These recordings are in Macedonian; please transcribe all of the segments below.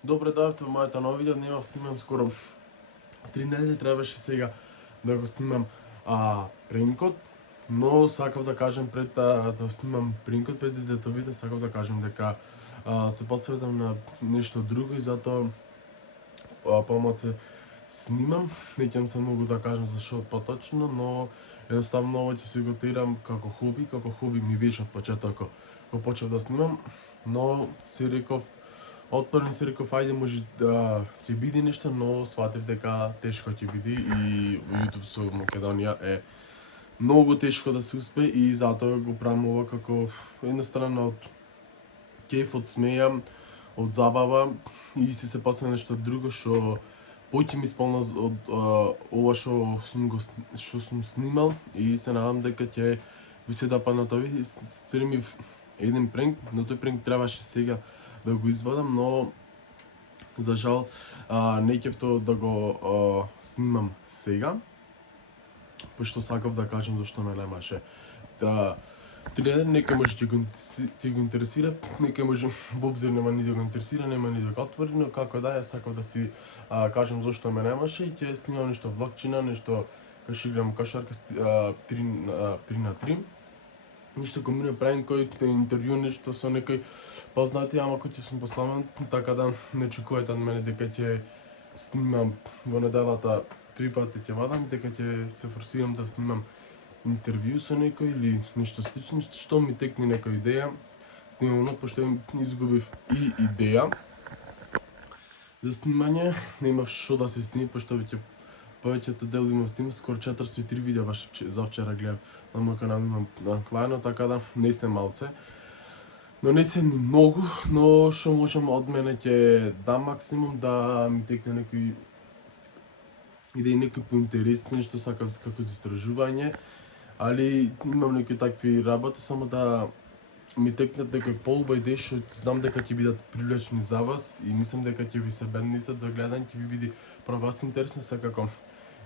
Добре дојавте во мојата нова видео. Немав снимам скоро 3 недели, требаше сега да го снимам принкот, но сакав да кажем пред да снимам принкот, пред излетовите, сакав да кажем дека се посветам на нешто друго и затоа помалку снимам. Не ќе се многу да кажам за што поточно, но едноставно ово ќе си го тирам како хоби ми беше од почетокот. Го почнав да снимам, но си реков отпрво си реков ајде може да ќе биде нешто, но сватив дека тешко ќе биде и во YouTube со Македонија е многу тешко да се успе и затоа го правам ова како едностранно од кеф, од смеја, од забава и се посвета нешто друго што поќе ми исполна од ова што сум снимал и се надам дека ќе ви се допаднат тови. Стримив еден пренк, но тој пренк требаше сега да го извадам, но за жал не ќефто да го снимам сега, пошто сакав да кажам зашто ме немаше. Некој може ќе го интересира, некој може во обзир нема ни да го интересира, нема ни да го отвори, но како да ја сакав да си кажам зашто ме немаше и ќе снимам нешто влогчина, нешто кај што играм кошарка 3x3. Ништо го мине правим кој интервју, нешто со некој познати, ама кој ќе сум пославен, така да не очекувајте од мене дека ќе снимам во неделата 3 пати ќе вадам, дека ќе се форсирам да снимам интервју со некој или нешто слично, што ми текне некоја идеја. Снимам, но пошто изгубив и идеја за снимање, немав што да се сними, пошто веќе повеќето дел имам снимам, скоро 403 видеа баш за вчера гледав на мој канал имам клајно, така да не се малце. Но не се ни многу, но што можам од мене ќе дам максимум да ми текне некои идеи, некои поинтересни, нешто сакам како за истражување, али имам некои такви работи, само да ми текнат некои поубави идеи што знам дека ќе бидат привлечни за вас и мислам дека ќе ви се бенефисат за гледање, ќе ви биде про вас интересно секако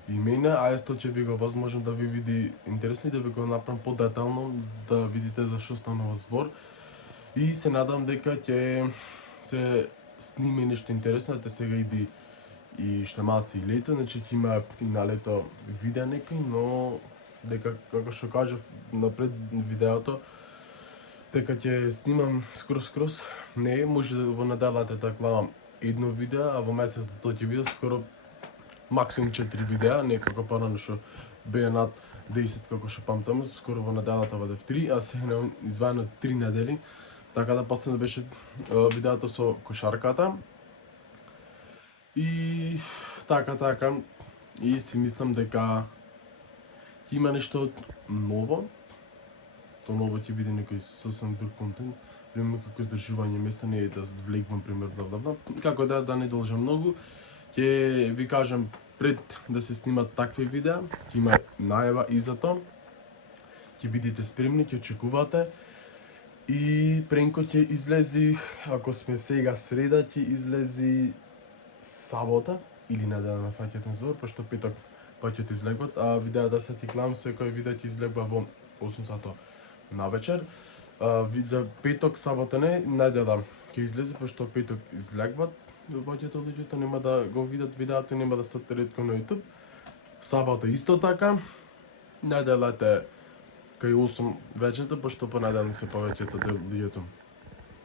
и мене, а есто ќе ви го возможам да ви биде интересно и да ви го направам подетално, да видите за што станува збор. И се надам дека ќе се сниме нешто интересно, ете сега иде и што малци и лето, значи ќе има и на лето видеа некои, но дека како што кажав напред видеото, дека ќе снимам скрос, не може во неделата да гледам едно видео, а во месецот тоа ќе биде скоро максимум 4 видеа, не како порано што беа над 10 како што памтам, скоро во неделата водев 3, а сега изваено 3 недели. Така да последно беше видеото со кошарката. И така и си мислам дека ќе има нешто ново. Тоа ново ќе биде некој сосем друг контент, пример како издржување меса, не е да влегвам пример бла. Како да не должам многу. Ќе ви кажам пред да се снимат такви видеа, ќе има најава и за тоа. Ќе бидете спремни, ќе очекувате. И пренкот ќе излези, ако сме сега среда, ќе излези сабота или недела ме фаќате на збор, пошто петок паѓаат излегуваат, а видеата се ти гледам секој видео ќе излегува во 8 сато на вечер. За петок, сабота не, недела ќе излезе, пошто петок излегуваат. Повеќето луѓето нема да го видат видеото, нема да се ретко на YouTube. Сабота исто така. Неделата кај 8 вечерта, пошто понеделни се повеќето луѓето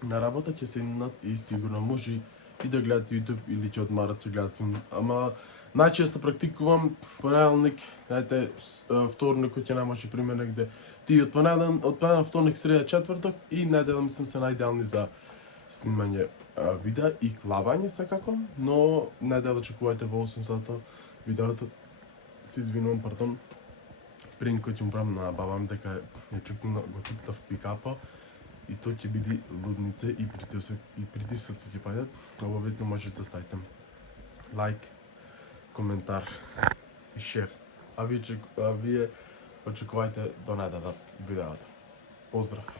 на работа, ќе седнат и сигурно може и да гледат YouTube или ќе одмарат ќе гледат филм. Ама најчесто практикувам понеделник, вторник ќе немаше пример негде. Ти од понеделник, вторник, среда, четврток и недела мислам се најидеални за снимање видеа и клавање секако, но недела очекувајте во 8 сато видеото. Се извинувам, пардон. Пренкот ќе му правам на бабам дека го чупнав пикапа и тоа ќе биде лудница и притисоци ќе паѓат. Обавезно можете да ставите лайк, коментар и шер. А вие очекувајте до недела видеото. Поздрав!